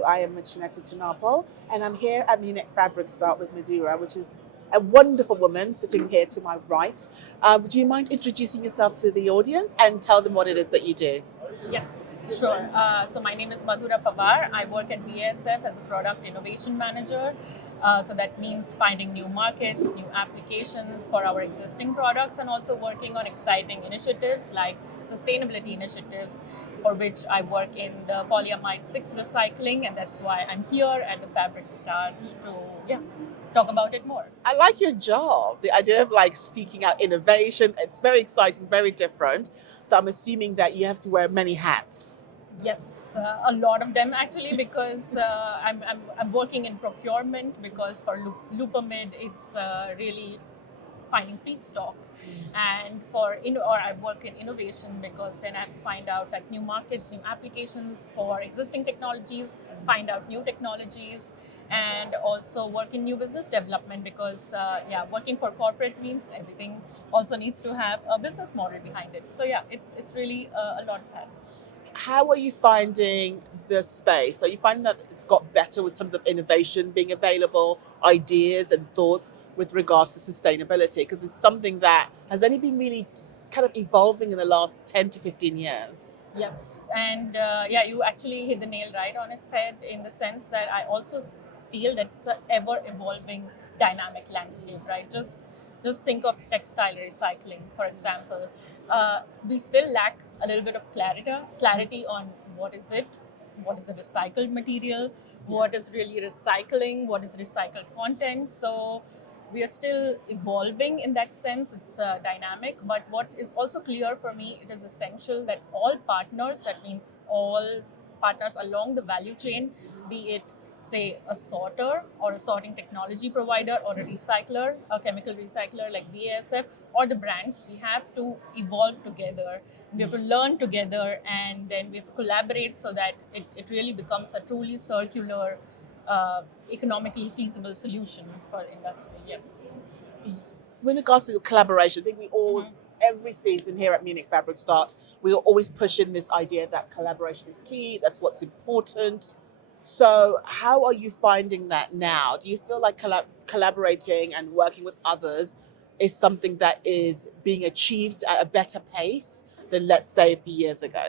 Hello, I am Machinetta Tinapol, and I'm here at Munich Fabric Start with Madhura, which is a wonderful woman sitting here to my right. Do you mind introducing yourself to the audience and tell them what it is that you do? Yes, sure. So my name is Madhura Pawar. I work at BASF as a product innovation manager. So that means finding new markets, new applications for our existing products, and also working on exciting initiatives like sustainability initiatives, for which I work in the polyamide 6 recycling, and that's why I'm here at the Fabric Start to talk about it more. I like your job, the idea of like seeking out innovation. It's very exciting, very different. So I'm assuming that you have to wear many hats. Yes, a lot of them actually, because I'm working in procurement, because for loopamid it's really finding feedstock, and or I work in innovation because then I have to find out like new markets, new applications for existing technologies, find out new technologies, and also work in new business development, because working for corporate means everything also needs to have a business model behind it. So yeah, it's really a lot of hats. How are you finding the space? Are you finding that it's got better in terms of innovation being available, ideas and thoughts with regards to sustainability? Because it's something that has only been really kind of evolving in the last 10 to 15 years. Yes, and you actually hit the nail right on its head, in the sense that I also feel that it's an ever evolving dynamic landscape, right? Just think of textile recycling, for example. We still lack a little bit of clarity on what is a recycled material, what is really recycling, what is recycled content. So we are still evolving in that sense. It's dynamic, but what is also clear for me, it is essential that all partners, that means all partners along the value chain, be it say a sorter or a sorting technology provider or a recycler, a chemical recycler like BASF, or the brands, we have to evolve together. We have to learn together, and then we have to collaborate so that it really becomes a truly circular, economically feasible solution for industry. Yes. With regards to collaboration, I think we always, every season here at Munich Fabric Start, we are always pushing this idea that collaboration is key, that's what's important. So, how are you finding that now? Do you feel like collaborating and working with others is something that is being achieved at a better pace than, let's say, a few years ago?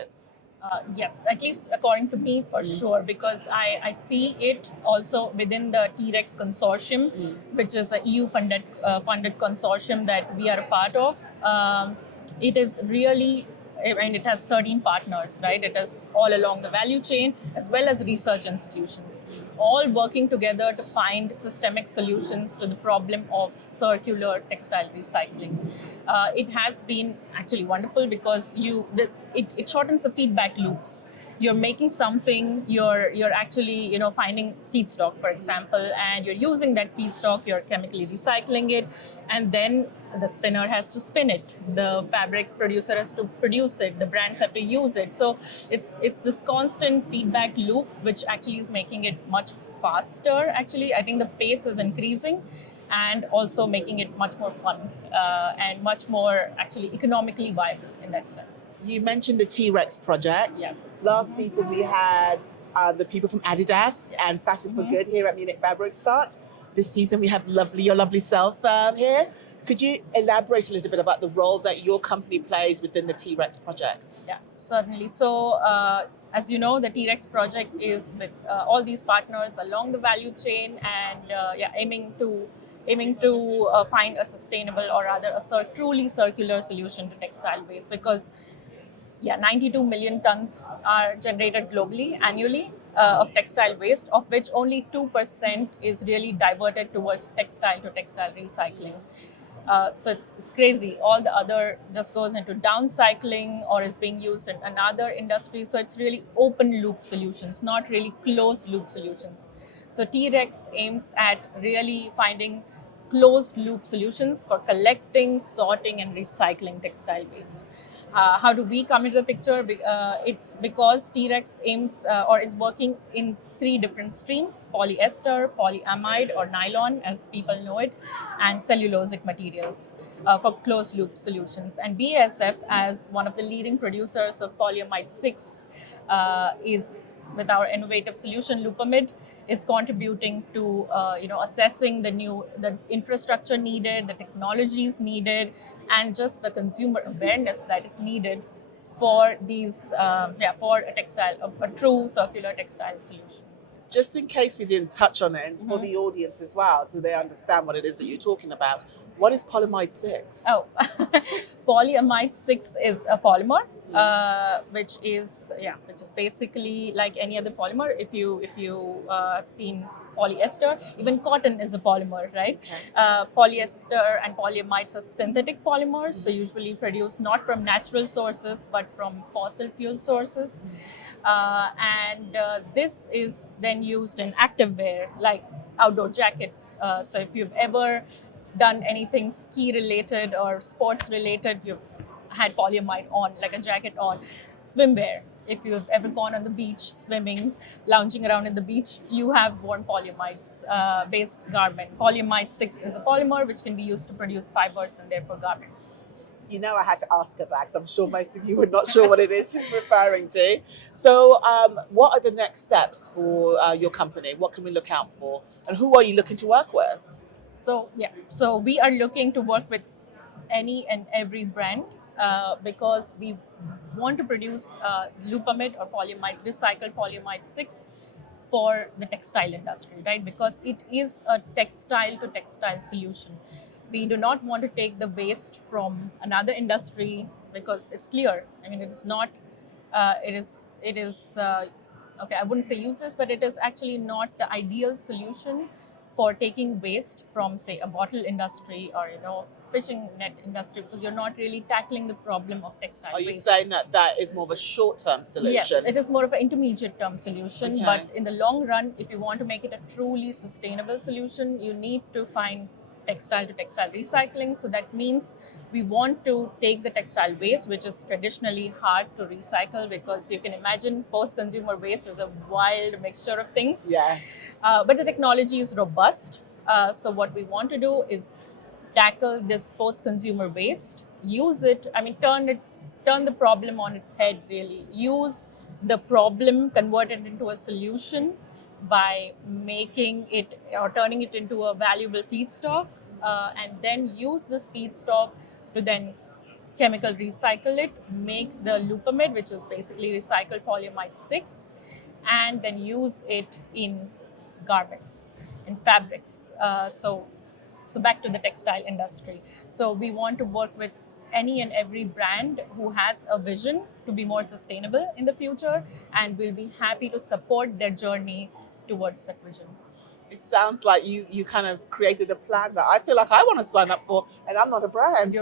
Yes, at least according to me, for sure, because I see it also within the T-Rex consortium, which is a EU funded consortium that we are a part of. It is really, and it has 13 partners, right? It is all along the value chain, as well as research institutions, all working together to find systemic solutions to the problem of circular textile recycling. It has been actually wonderful, because it shortens the feedback loops. You're making something, you're actually finding feedstock, for example, and you're using that feedstock, you're chemically recycling it, and then the spinner has to spin it, the fabric producer has to produce it, the brands have to use it. So it's this constant feedback loop which actually is making it much faster. Actually, I think the pace is increasing, and also making it much more fun, and much more actually economically viable in that sense. You mentioned the T-Rex project. Yes. Last season we had the people from Adidas and Fashion for Good here at Munich Fabric Start. This season we have your lovely self here. Could you elaborate a little bit about the role that your company plays within the T-Rex project? Yeah, certainly. So, as you know, the T-Rex project is with all these partners along the value chain, and aiming to find a sustainable, or rather a truly circular solution to textile waste, because 92 million tons are generated globally annually of textile waste, of which only 2% is really diverted towards textile to textile recycling. So it's crazy. All the other just goes into downcycling or is being used in another industry. So it's really open loop solutions, not really closed loop solutions. So T-Rex aims at really finding closed loop solutions for collecting, sorting, and recycling textile waste. How do we come into the picture? It's because T-Rex aims or is working in 3 different streams: polyester, polyamide or nylon, as people know it, and cellulosic materials for closed loop solutions. And BASF, as one of the leading producers of polyamide 6, is with our innovative solution, Loopamid is contributing to assessing the infrastructure needed, the technologies needed, and just the consumer awareness that is needed for these for a true circular textile solution. Just in case we didn't touch on it, and for the audience as well, so they understand what it is that you're talking about, what is polyamide 6? Oh, polyamide 6 is a polymer, which is basically like any other polymer. If you have seen polyester, even cotton is a polymer, right? Okay. Polyester and polyamides are synthetic polymers, so usually produced not from natural sources but from fossil fuel sources. This is then used in active wear like outdoor jackets. So if you've ever done anything ski related or sports related, you've had polyamide on, like a jacket on. Swimwear, if you've ever gone on the beach swimming, lounging around in the beach, you have worn polyamides based garment. Polyamide 6 is a polymer which can be used to produce fibers and therefore garments. You know, I had to ask her that because I'm sure most of you were not sure what it is she's referring to. So, what are the next steps for your company? What can we look out for? And who are you looking to work with? So we are looking to work with any and every brand because we want to produce loopamid or recycled polyamide 6 for the textile industry, right? Because it is a textile to textile solution. We do not want to take the waste from another industry because it's clear. I mean, it's not. It is. Okay, I wouldn't say useless, but it is actually not the ideal solution for taking waste from, say, a bottle industry or fishing net industry, because you're not really tackling the problem of textile waste. Are you saying that is more of a short-term solution? Yes, it is more of an intermediate term solution. Okay. But in the long run, if you want to make it a truly sustainable solution, you need to find textile to textile recycling. So that means we want to take the textile waste, which is traditionally hard to recycle, because you can imagine post-consumer waste is a wild mixture of things. Yes. But the technology is robust. So what we want to do is tackle this post-consumer waste, use it, turn the problem on its head, really. Use the problem, convert it into a solution by making it or turning it into a valuable feedstock, and then use this feedstock to then chemical recycle it, make the loopamid, which is basically recycled polyamide 6, and then use it in garments, in fabrics. So back to the textile industry. So we want to work with any and every brand who has a vision to be more sustainable in the future, and we'll be happy to support their journey towards that vision. It sounds like you kind of created a plan that I feel like I want to sign up for, and I'm not a brand.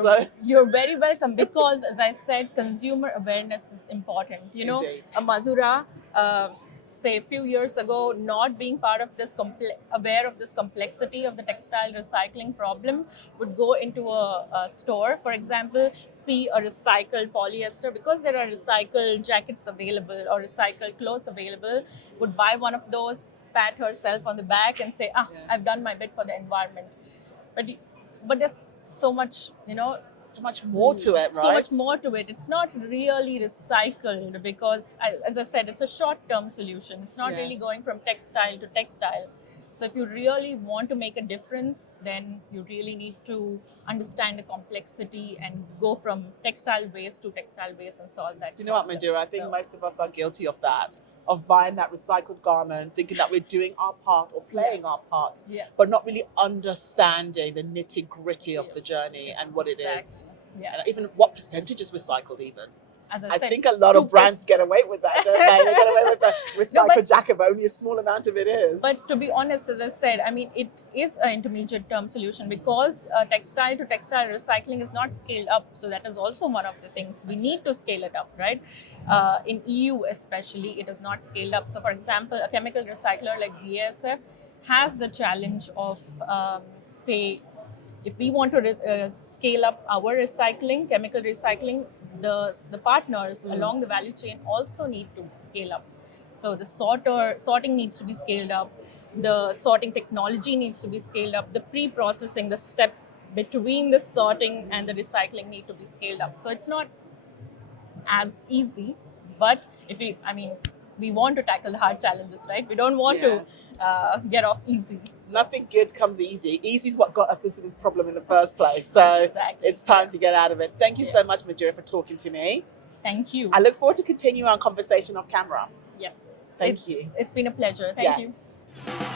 You're very welcome, because as I said, consumer awareness is important. Indeed. A Madhura, say a few years ago, not being part of this, aware of this complexity of the textile recycling problem, would go into a store, for example, see a recycled polyester, because there are recycled jackets available or recycled clothes available, would buy one of those, pat herself on the back and say, I've done my bit for the environment. But there's so much, so much more to it, right? So much more to it. It's not really recycled because, as I said, it's a short-term solution. It's not really going from textile to textile. So if you really want to make a difference, then you really need to understand the complexity and go from textile waste to textile waste and solve that. Do you know what, Madhura? I think most of us are guilty of that, of buying that recycled garment, thinking that we're doing our part or playing our part, but not really understanding the nitty-gritty of the journey and what it is. Yeah. And even what percentage is recycled even. As I said, think a lot of brands get away with that, don't they? They get away with the recycled jacket, but only a small amount of it is. But to be honest, as I said, it is an intermediate term solution, because textile to textile recycling is not scaled up. So that is also one of the things. We need to scale it up, right? In EU especially, it is not scaled up. So for example, a chemical recycler like BASF has the challenge of, say, if we want to scale up our recycling, chemical recycling, the partners along the value chain also need to scale up. So the sorting needs to be scaled up. The sorting technology needs to be scaled up. The pre-processing, the steps between the sorting and the recycling need to be scaled up. So it's not as easy, but we want to tackle the hard challenges, right? We don't want to get off easy. Nothing good comes easy. Easy is what got us into this problem in the first place. So Exactly. it's time to get out of it. Thank you so much, Madhura, for talking to me. Thank you. I look forward to continuing our conversation off camera. Yes. Thank you. It's been a pleasure. Thank you. Yes.